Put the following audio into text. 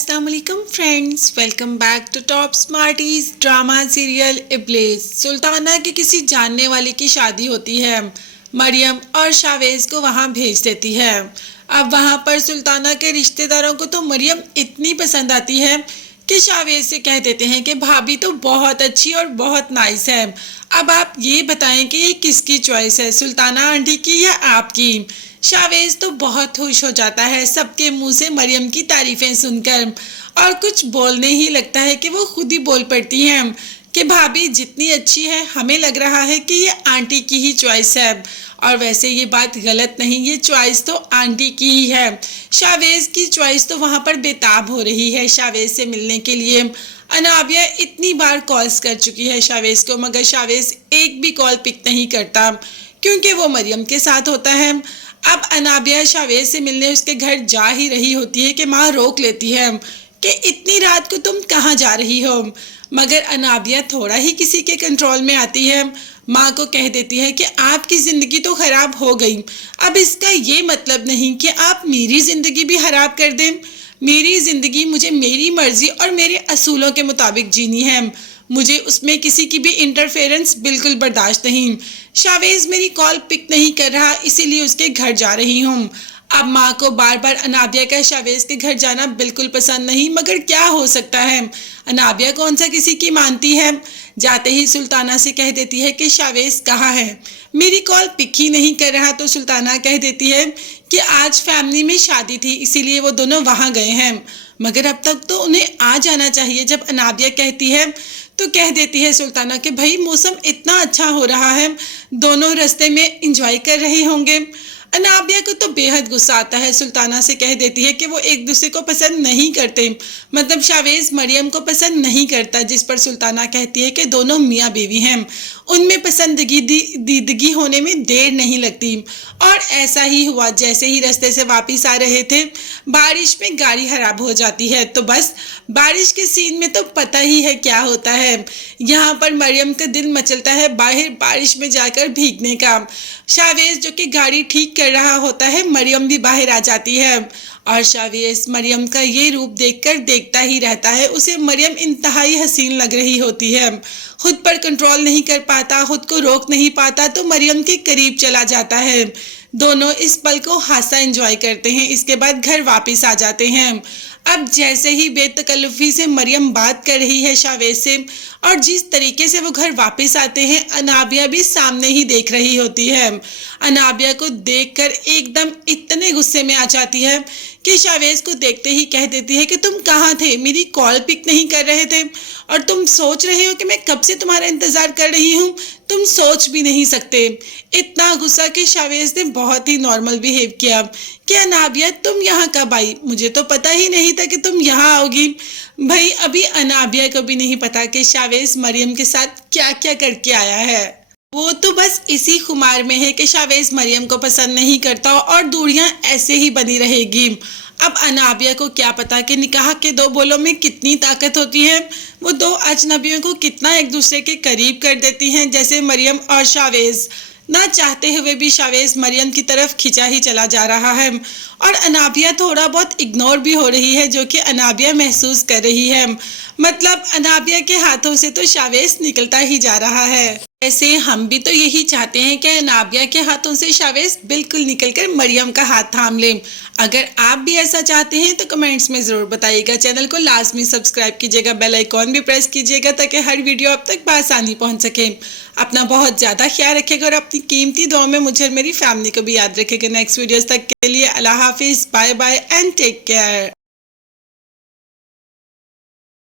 अस्सलाम वालेकुम friends, welcome back to Top Smarties drama serial Iblis. Sultana की किसी जानने वाले की शादी होती है। मरियम और शावेज को वहां भेज देती है। अब वहां पर सुल्ताना के रिश्तेदारों को तो मरियम इतनी पसंद आती है कि शावेज से कह देते हैं कि भाभी तो बहुत अच्छी और बहुत नाइस है। अब आप ये बताएं कि ये किसकी चॉइस है, सुल्ताना आंटी की या आपकी। शावेज तो बहुत खुश हो जाता है सबके मुंह से मरियम की तारीफें सुनकर, और कुछ बोलने ही लगता है कि वो खुद ही बोल पड़ती हैं कि भाभी जितनी अच्छी है हमें लग रहा है कि ये आंटी की ही चॉइस है। और वैसे ये बात गलत नहीं, ये चॉइस तो आंटी की ही है। शावेज की चॉइस तो वहाँ पर बेताब हो रही है शावेज से मिलने के लिए। अनाबिया इतनी बार कॉल्स कर चुकी है शावेज को, मगर शावेज एक भी कॉल पिक नहीं करता क्योंकि वो मरियम के साथ होता है। अब अनाबिया शावेज से मिलने उसके घर जा ही रही होती है कि माँ रोक लेती है कि इतनी रात को तुम कहाँ जा रही हो। मगर अनाबिया थोड़ा ही किसी के कंट्रोल में आती है। माँ को कह देती है कि आपकी ज़िंदगी तो ख़राब हो गई, अब इसका ये मतलब नहीं कि आप मेरी ज़िंदगी भी ख़राब कर दें। मेरी ज़िंदगी मुझे मेरी मर्ज़ी और मेरे असूलों के मुताबिक जीनी है, मुझे उसमें किसी की भी इंटरफेरेंस बिल्कुल बर्दाश्त नहीं। शावेज मेरी कॉल पिक नहीं कर रहा, इसीलिए उसके घर जा रही हूँ। अब माँ को बार बार अनाबिया का शावेज के घर जाना बिल्कुल पसंद नहीं, मगर क्या हो सकता है, अनाबिया कौन सा किसी की मानती है। जाते ही सुल्ताना से कह देती है कि शावेज कहाँ है, मेरी कॉल पिक ही नहीं कर रहा। तो सुल्ताना कह देती है कि आज फैमिली में शादी थी इसीलिए वो दोनों वहाँ गए हैं, मगर अब तक तो उन्हें आ जाना चाहिए। जब अनाबिया कहती है तो कह देती है सुल्ताना कि भाई मौसम इतना अच्छा हो रहा है, दोनों रास्ते में एंजॉय कर रहे होंगे। अनाबिया को तो बेहद गुस्सा आता है, सुल्ताना से कह देती है कि वो एक दूसरे को पसंद नहीं करते, मतलब शावेज मरियम को पसंद नहीं करता। जिस पर सुल्ताना कहती है कि दोनों मियाँ बीवी हैं, उनमें पसंदीदगी होने में देर नहीं लगती। और ऐसा ही हुआ, जैसे ही रास्ते से वापस आ रहे थे बारिश में गाड़ी खराब हो जाती है। तो बस बारिश के सीन में तो पता ही है क्या होता है। यहाँ पर मरियम का दिल मचलता है बाहर बारिश में जाकर भीगने का। शावेज जो कि गाड़ी ठीक कर रहा होता है, मरियम भी बाहर आ जाती है और शावेज मरियम का ये रूप देखकर देखता ही रहता है। उसे मरियम इंतहाई हसीन लग रही होती है, खुद पर कंट्रोल नहीं कर पाता, खुद को रोक नहीं पाता, तो मरियम के करीब चला जाता है। दोनों इस पल को हासा एंजॉय करते हैं, इसके बाद घर वापस आ जाते हैं। अब जैसे ही बेतकल्लुफ़ी से मरियम बात कर रही है शावेज से, और जिस तरीके से वो घर वापस आते हैं अनाबिया भी सामने ही देख रही होती है। अनाबिया को देखकर एकदम इतने गुस्से में आ जाती है कि शावेज को देखते ही कह देती है कि तुम कहाँ थे, मेरी कॉल पिक नहीं कर रहे थे, और तुम सोच रहे हो कि मैं कब से तुम्हारा इंतज़ार कर रही हूँ, तुम सोच भी नहीं सकते। इतना गुस्सा कि शावेज ने बहुत ही नॉर्मल बिहेव किया कि अनाबिया तुम यहाँ कब आई, मुझे तो पता ही नहीं था कि तुम यहाँ आओगी। भाई अभी अनाबिया को भी नहीं पता कि शावेज मरियम के साथ क्या क्या करके आया है। वो तो बस इसी खुमार में है कि शावेज मरियम को पसंद नहीं करता और दूरियां ऐसे ही बनी रहेगी। अब अनाबिया को क्या पता कि निकाह के दो बोलों में कितनी ताकत होती है, वो दो अजनबियों को कितना एक दूसरे के करीब कर देती हैं, जैसे मरियम और शावेज। ना चाहते हुए भी शावेज मरियम की तरफ खिंचा ही चला जा रहा है और अनाबिया थोड़ा बहुत इग्नोर भी हो रही है, जो कि अनाबिया महसूस कर रही है। मतलब अनाबिया के हाथों से तो शावेज निकलता ही जा रहा है। ऐसे हम भी तो यही चाहते हैं कि अनाबिया के हाथों से शावेज बिल्कुल निकलकर मरियम का हाथ थाम ले। अगर आप भी ऐसा चाहते हैं तो कमेंट्स में ज़रूर बताइएगा। चैनल को लाजमी सब्सक्राइब कीजिएगा, बेल आइकॉन भी प्रेस कीजिएगा ताकि हर वीडियो आप तक बआसानी पहुंच सके। अपना बहुत ज़्यादा ख्याल रखिएगा और अपनी कीमती दुआ में मुझे और मेरी फैमिली को भी याद रखिएगा। नेक्स्ट वीडियोज़ तक के लिए अल्लाह हाफिज़, bye bye and take care.